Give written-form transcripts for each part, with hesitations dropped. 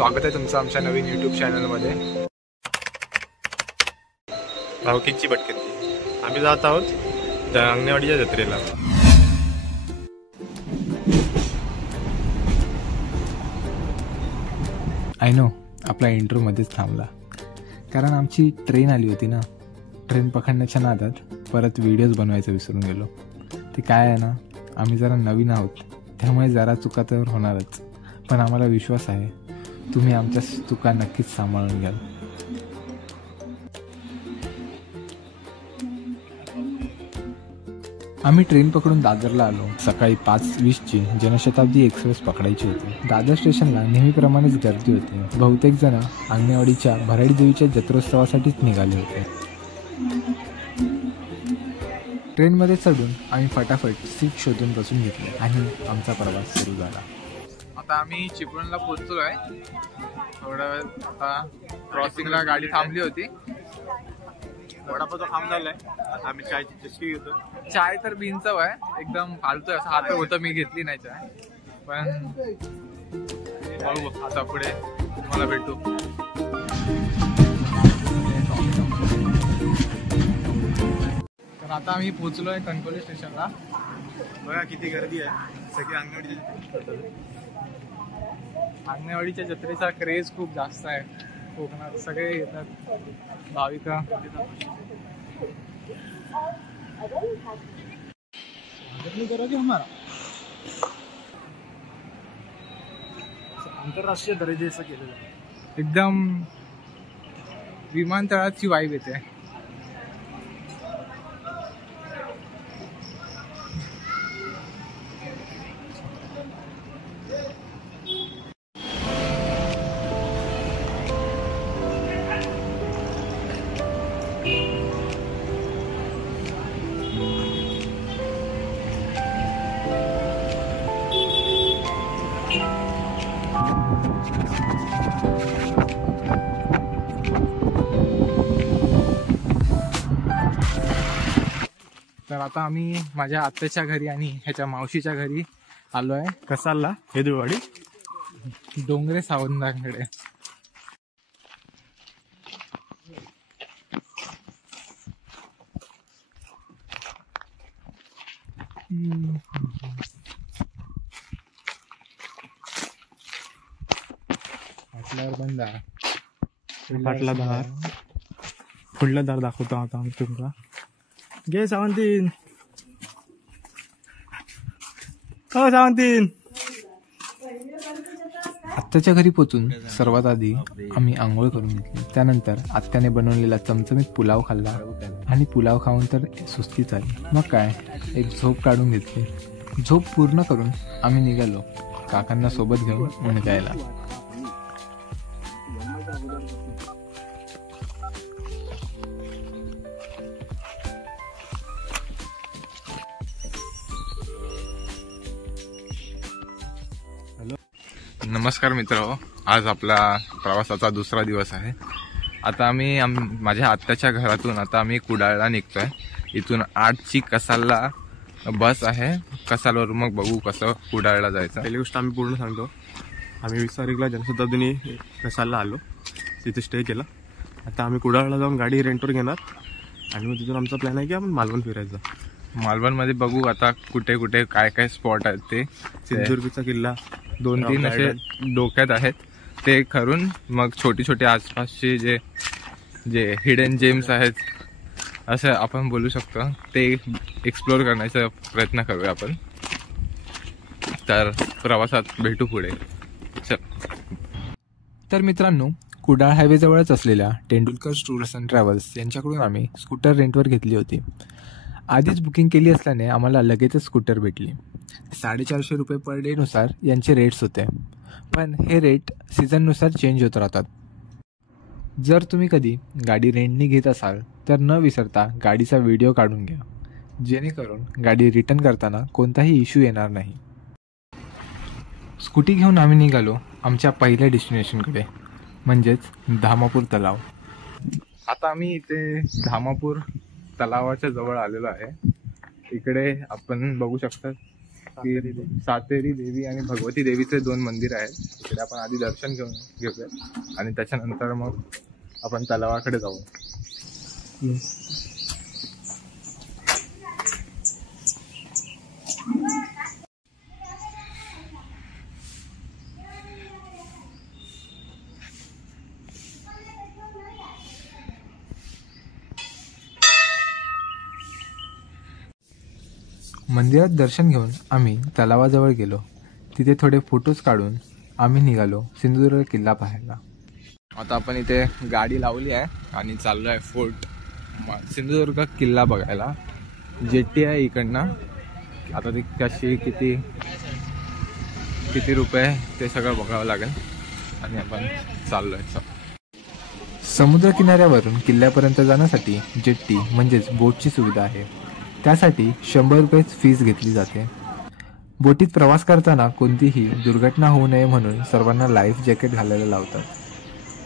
स्वागत आहे तुमचं आमच्या नवीन यूट्यूब चॅनलमध्ये. भावकीची भटकंती आम्ही जात आहोत अंगणवाडीच्या जत्रेला. आय नो आपला इंट्रो मध्येच थांबला कारण आमची ट्रेन आली होती ना. ट्रेन पकडण्याच्या नादात परत व्हिडिओज बनवायचं विसरून गेलो. ते काय आहे ना, आम्ही जरा नवीन आहोत त्यामुळे जरा चुका तर होणारच, पण आम्हाला विश्वास आहे तुम्ही आमच्या चुका नक्कीच सांभाळून घ्याल. आम्ही ट्रेन पकडून दादरला आलो. सकाळी 5:20ची जनशताब्दी एक्सप्रेस पकडायची होती. दादर स्टेशनला नेहमीप्रमाणेच गर्दी होती. बहुतेक जण अंगणवाडीच्या भराडी देवीच्या जत्रोत्सवासाठीच निघाले होते. ट्रेनमध्ये चढून आम्ही फटाफट सीट शोधून बसून घेतली आणि आमचा प्रवास सुरू झाला. आता आम्ही चिपळूणला पोहोचलो आहे. थोडा वेळ आता क्रॉसिंगला गाडी थांबली होती. वडापाव खाम झालाय. आम्ही चायची चष्टी घेतो. चाय तर बिनचव आहे, एकदम फालतू असं हात होतं. मी घेतली नाही चाय, पण बघू आता पुढे तुम्हाला भेटू. तर आता आम्ही पोहोचलो आहे कणकवली स्टेशनला. बघा किती गर्दी आहे. सगळी अंगणवाडीच्या जत्रेचा क्रेज खूप जास्त आहे कोकणात. सगळे येतात भाविका. आंतरराष्ट्रीय दर्जाचं केलेलं आहे. एकदम विमानतळाची वाईब येते. तर आता आम्ही माझ्या आत्याच्या घरी आणि ह्याच्या मावशीच्या घरी आलो आहे. कसालला हेदुळवाडी डोंगरे सावंतांकडे. पाटल्यावर बंद पाटला दार पुढला दार दाखवतो आता आम्ही तुमका. घे सावंतीन. हो सावंतीन. आत्याच्या घरी पोचून सर्वात आधी आम्ही आंघोळ करून घेतली. त्यानंतर आत्याने बनवलेला चमचमीत पुलाव खाल्ला आणि पुलाव खाऊन तर सुस्तीच आली. मग काय, एक झोप काढून घेतली. झोप पूर्ण करून आम्ही निघालो काकांना सोबत घेऊन उणकायला. नमस्कार मित्र, आज आपला प्रवासाचा दुसरा दिवस आहे. आता आम्ही माझ्या आत्याच्या घरातून आता आम्ही कुडाळला निघतोय. इथून 8ची कसालला बस आहे. कसालवर मग बघू कसं कुडाळला जायचं. पहिली गोष्ट आम्ही पूर्ण सांगतो. आम्ही 20 तारीखला जनशताब्दीने कसालला आलो, तिथे स्टे केला. आता आम्ही कुडाळला जाऊन गाडी रेंटवर घेणार आणि मग तिथून आमचा प्लॅन आहे की आपण मालवण फिरायचं. मालवणमध्ये बघू आता कुठे कुठे काय काय स्पॉट आहेत. ते सिंधुदुर्गचा किल्ला 2-3 असे डोक्यात आहेत. ते करून मग छोटी छोटी आसपासचे जे हिडन जेम्स आहेत असं आपण बोलू शकतो, ते एक्सप्लोर करण्याचा प्रयत्न करूया आपण. तर प्रवासात भेटू पुढे. चल. तर मित्रांनो, कुडाळ हायवे जवळच असलेल्या तेंडुलकर टूर्स अँड ट्रॅव्हल्स यांच्याकडून आम्ही स्कूटर रेंटवर घेतली होती. आधीच बुकिंग केली असल्याने आम्हाला लगेचच स्कूटर भेटली. 450 रुपये पर डे नुसार यांचे रेट्स होते, पण हे रेट सीझननुसार चेंज होत राहतात. जर तुम्ही कधी गाडी रेंटनी घेत असाल तर न विसरता गाडीचा व्हिडिओ काढून घ्या, जेणेकरून गाडी रिटर्न करताना कोणताही इश्यू येणार नाही. स्कूटी घेऊन आम्ही निघालो आमच्या पहिल्या डेस्टिनेशनकडे, म्हणजेच धामापूर तलाव. आता आम्ही इथे धामापूर तलावाच्या जवळ आलेलो आहे. इकडे आपण बघू शकता की सातेरी देवी आणि भगवती देवीचे 2 मंदिर आहेत. तिकडे आपण आधी दर्शन घेऊया आणि त्याच्यानंतर मग आपण तलावाकडे जाऊ. मंदिरात दर्शन घेऊन आम्ही तलावाजवळ गेलो. तिथे थोडे फोटोज काढून आम्ही निघालो सिंधुदुर्ग किल्ला पाहायला. आता आपण इथे गाडी लावली आहे आणि चाललो आहे फोर्ट सिंधुदुर्ग किल्ला बघायला. जेटी आहे इकडनं. आता ती कशी किती रुपये ते सगळं बघावं लागेल आणि आपण चाललो आहे. समुद्र किनाऱ्यावरून किल्ल्यापर्यंत जाण्यासाठी जेट्टी म्हणजेच बोटची सुविधा आहे. त्यासाठी 100 रुपये फीस घेतली जाते. बोटीत प्रवास करताना कोणतीही दुर्घटना होऊ नये म्हणून सर्वांना लाईफ जॅकेट घालायला लावतात.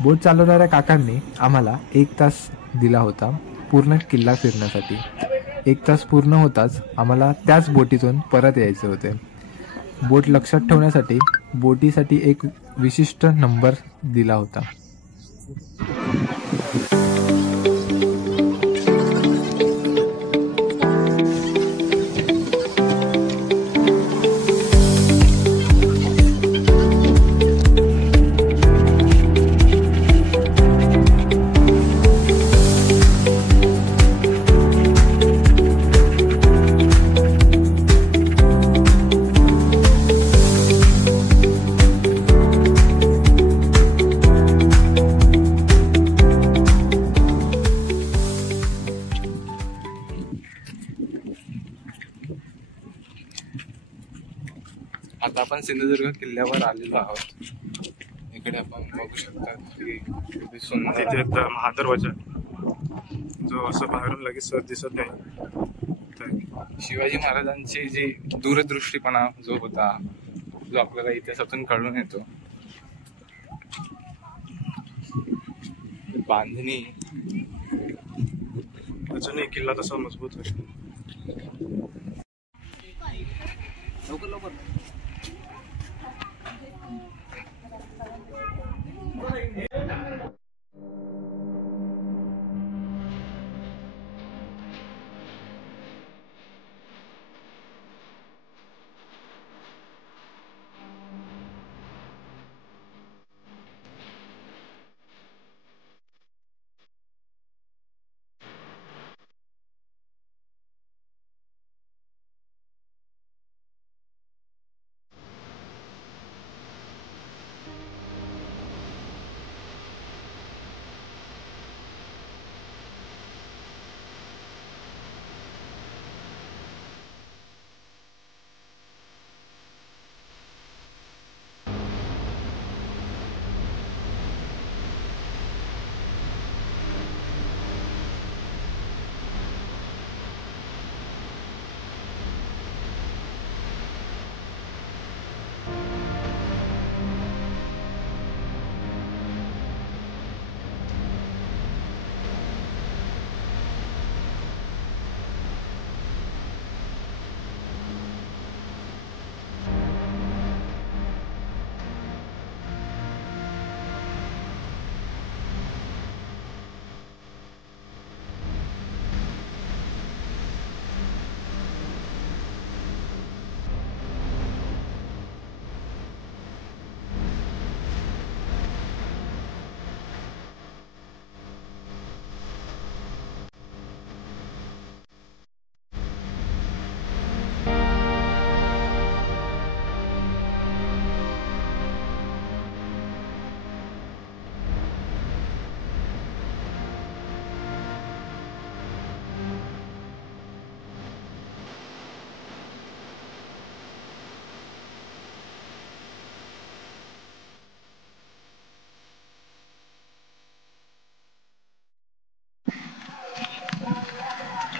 बोट चालवणाऱ्या काकांनी आम्हाला 1 तास दिला होता पूर्ण किल्ला फिरण्यासाठी. 1 तास पूर्ण होताच आम्हाला त्याच बोटीतून परत यायचे होते. बोट लक्षात ठेवण्यासाठी बोटीसाठी एक विशिष्ट नंबर दिला होता. आता आपण सिंधुदुर्ग किल्ल्यावर आलेलो आहोत. इकडे आपण बघू शकता की किती सुंदर तिथे महादरवाजा जो असं बाहेरून लगेच दिसत नाही. शिवाजी महाराजांची जी दूरदृष्टीपणा जो होता जो आपल्याला इतिहासातून कळून येतो. बांधणी अजूनही किल्ला तसा मजबूत आहे.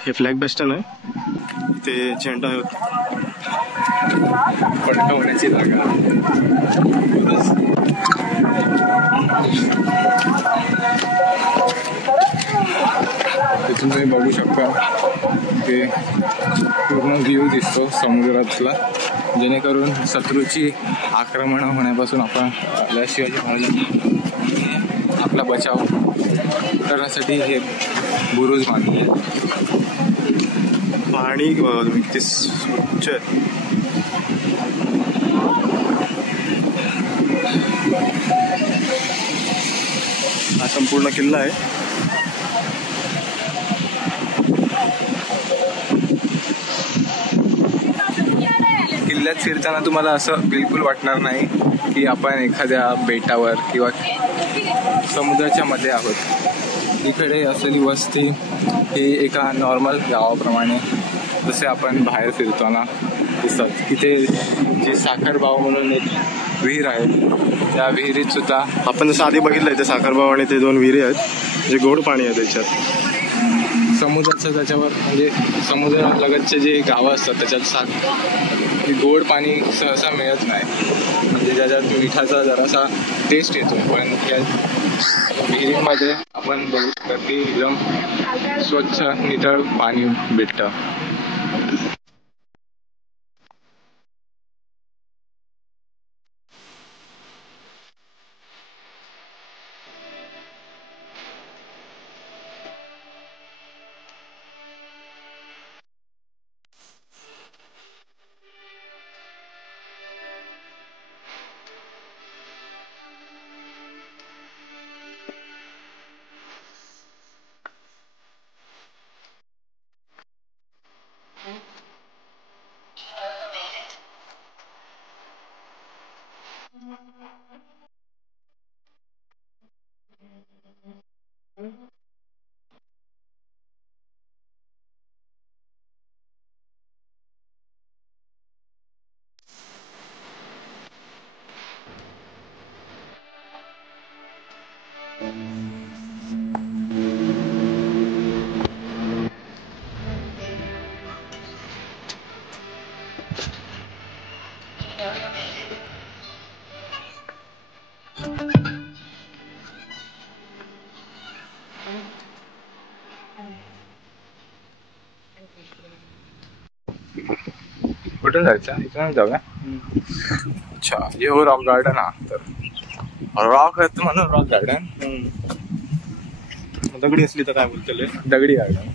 हे फ्लॅग बेस्टन आहे. इथे झेंडा फडकवण्याची जागा. तुम्ही बघू शकता ते पूर्ण व्ह्यू दिसतो समुद्रातला, जेणेकरून शत्रूची आक्रमण होण्यापासून आपण आपल्या शिवाजी महाराजांनी आपला बचाव करण्यासाठी हे बुरुज बांधले आहेत. पाणी किती स्वच्छ आहे. हा संपूर्ण किल्ला आहे. किल्ल्यात फिरताना तुम्हाला असं बिलकुल वाटणार नाही की आपण एखाद्या बेटावर किंवा समुद्राच्या मध्ये आहोत. इकडे असलेली वस्ती ही एका नॉर्मल गावाप्रमाणे जसे आपण बाहेर फिरताना दिसतात. इथे जी साखरबाव म्हणून एक विहीर आहे, त्या विहिरीत सुद्धा आपण जसं आधी बघितलंय ते साखरबाव आणि ते 2 विहिरी आहेत जे गोड पाणी आहे त्याच्यात. समुद्राचं त्याच्यावर म्हणजे समुद्रालगतचे जे गावं असतात त्याच्यात गोड पाणी सहसा मिळत नाही, म्हणजे ज्याच्यात मिठाचा जरासा टेस्ट येतो. पण या विहिरीमध्ये आपण बघू शकतो की एकदम स्वच्छ नितळ पाणी भेटतं. कुठून जायचं? इथून जाऊया. अच्छा, हे हो रॉक गार्डन. हा तर रॉक आहे म्हणून रॉक गार्डन. दगडी असली तर काय बोलतले? दगडी गार्डन.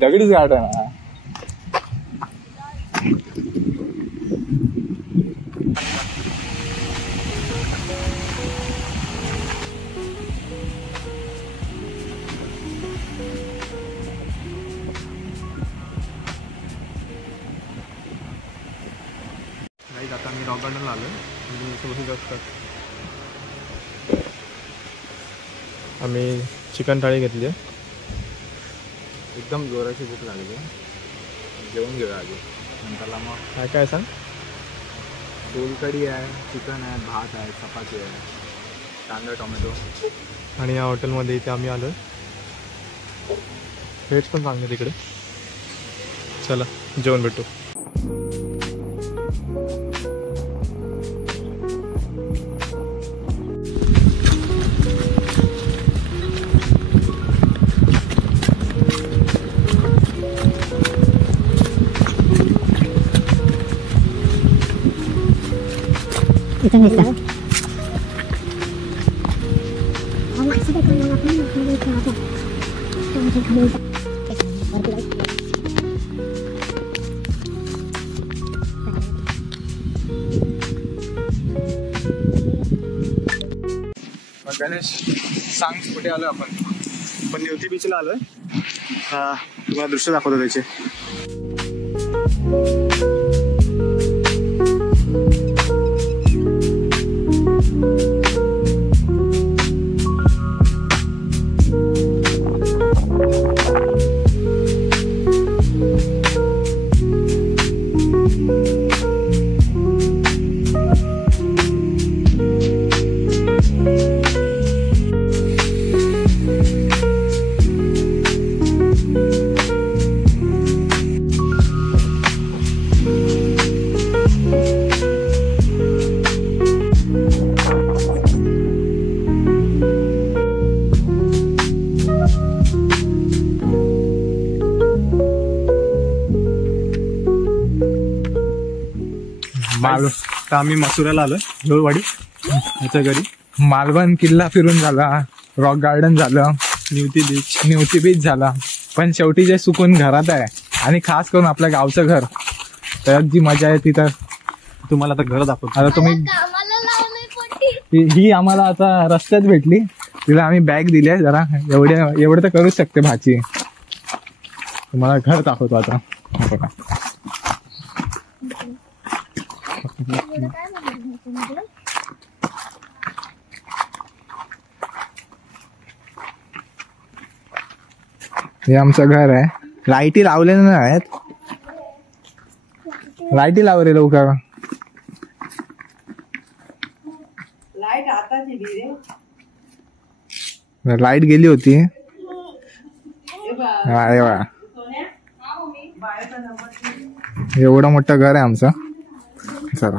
दगडीच गार्डन हा. आता मी रॉक गार्डनला आलो. बसू शकतात. आम्ही चिकन थाळी घेतली आहे. एकदम जोराची भूक लागली. जेवण घेऊया आधी, नंतरला मग काय काय सांग. सोलकढी आहे, चिकन आहे, भात आहे, चपाती आहे, कांदा टोमॅटो. आणि या हॉटेलमध्ये इथे आम्ही आलो. रेट्स पण चांगले तिकडे. चला जेवण भेटू. 이쪽에 있어. 집에 가면 이렇게 하고 또 이렇게 가면 गणेश सांग कुठे आलो आपण? नेवती बीचला आलोय. तुम्हाला दृश्य दाखवतो त्याचे. तर आम्ही मसुराला आलोय जोळवाडी याच्या घरी. मालवण किल्ला फिरून झाला, रॉक गार्डन झालं, निवती बीच झाला, पण शेवटी जे सुकून घरात आहे आणि खास करून आपल्या गावचं घर, त्यात जी मजा आहे ती तर तुम्हाला आता घर दाखवतो. आता तुम्ही ही आम्हाला आता रस्त्यात भेटली, तिला आम्ही बॅग दिली आहे. जरा एवढं तर करूच शकते भाची. तुम्हाला घर दाखवतो आता. हे आमचं घर आहे. लाईटी लावलेल्या नाही आहेत, लाईटी लावले लवकर. लाईट गेली होती. अरे वा, एवढं मोठं घर आहे आमचं. चला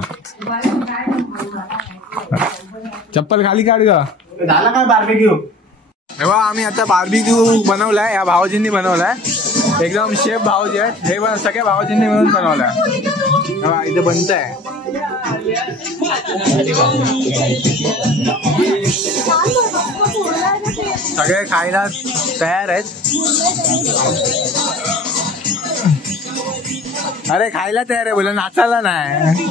चप्पल खाली काढ ग. झाला काय बार्बेक्यू? तेव्हा आम्ही आता बार्बेक्यू बनवलाय, या भाऊजींनी बनवलाय. एकदम शेफ भाऊजी आहेत हे, पण सगळ्या भाऊजींनी मिळून बनवलाय. तेव्हा इथे बनत आहे. सगळे खायला तयार आहेत. अरे खायला तयार आहे बोला, नाचायला नाही.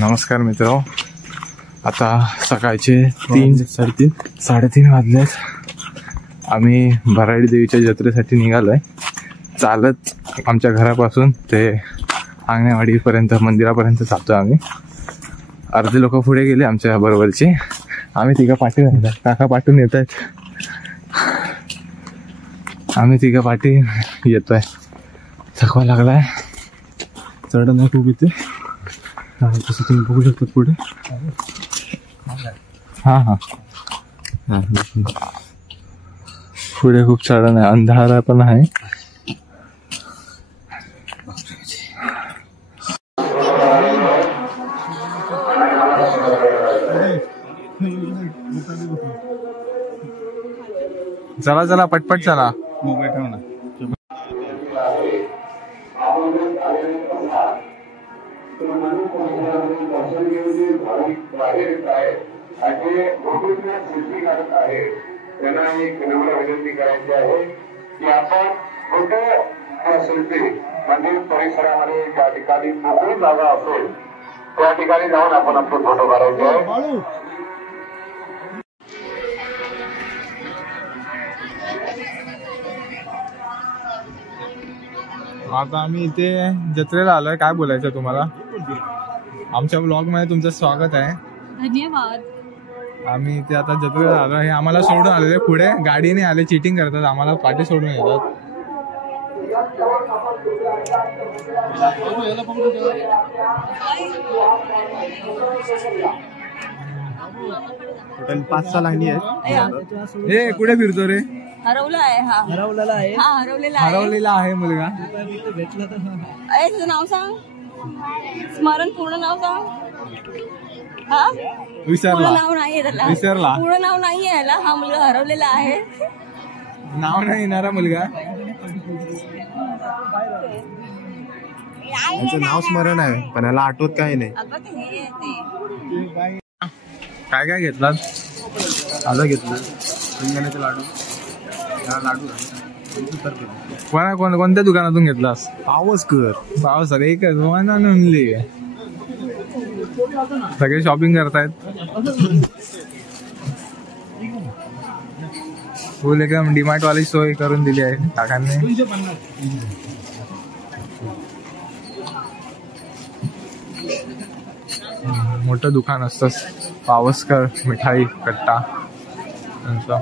नमस्कार मित्र, आता सकाळचे 3-3:30 वाजलेत. आम्ही भराडी देवीच्या जत्रेसाठी निघालोय. चालत आमच्या घरापासून ते आंगणेवाडीपर्यंत, मंदिरापर्यंत जातो आम्ही. अर्धे लोक पुढे गेले आमच्या बरोबरचे, आम्ही तिघं पाठी राहिलो. काका पाठून येत आहेत, आम्ही तिघं पाठी येतोय. थकवा लागलाय, चढ नाही खूप इथे. तसं तुम्ही बघू शकता पुढे. हा पुढे खूप चढण आहे, अंधारा पण आहे. चला चला पटपट चला. मोबाईल ठेव ना. त्यांना एक नम्र विनंती करायची आहे की आपण फोटो सेल्फी मंदिर परिसरामध्ये त्या ठिकाणी मोकळी जागा असेल त्या ठिकाणी जाऊन आपण आपले फोटो काढायचे आहे. आता आम्ही इथे जत्रेला आलोय. काय बोलायचं तुम्हाला? आमच्या ब्लॉग मध्ये तुमचं स्वागत आहे. धन्यवाद. आम्ही इथे आता जत्रेला आलो. हे आम्हाला सोडून आलेले, पुढे गाडीने आले, चिटिंग करतात, आम्हाला पाठी सोडून येतात. टोटल 5-6 लाईनी आहेत. हे कुठे फिरतो रे? हरवला आहे. हरवलेला आहे. हरवलेला आहे मुलगा. तुझं नाव सांग, स्मरण पूर्ण नाव सांग. विसरला. नाव नाहीये त्याला, विसरला. पूर्ण नाव नाहीये याला. हा मुलगा हरवलेला आहे. नाव नाही येणारा मुलगा. त्यांचं नाव स्मरण आहे पण याला आठवत काही नाही. काय काय घेतलात? आलं घेतलं शेंगदाण्याचे लाडू, कोणत्या दुकानातून घेतलास? पावसकर एकच आणली. सगळे शॉपिंग करतायत. फुल एकदम डीमार्ट वाली सोय करून दिली आहे काकांनी. मोठं दुकान असतं पावसकर मिठाई कट्टा यांचं.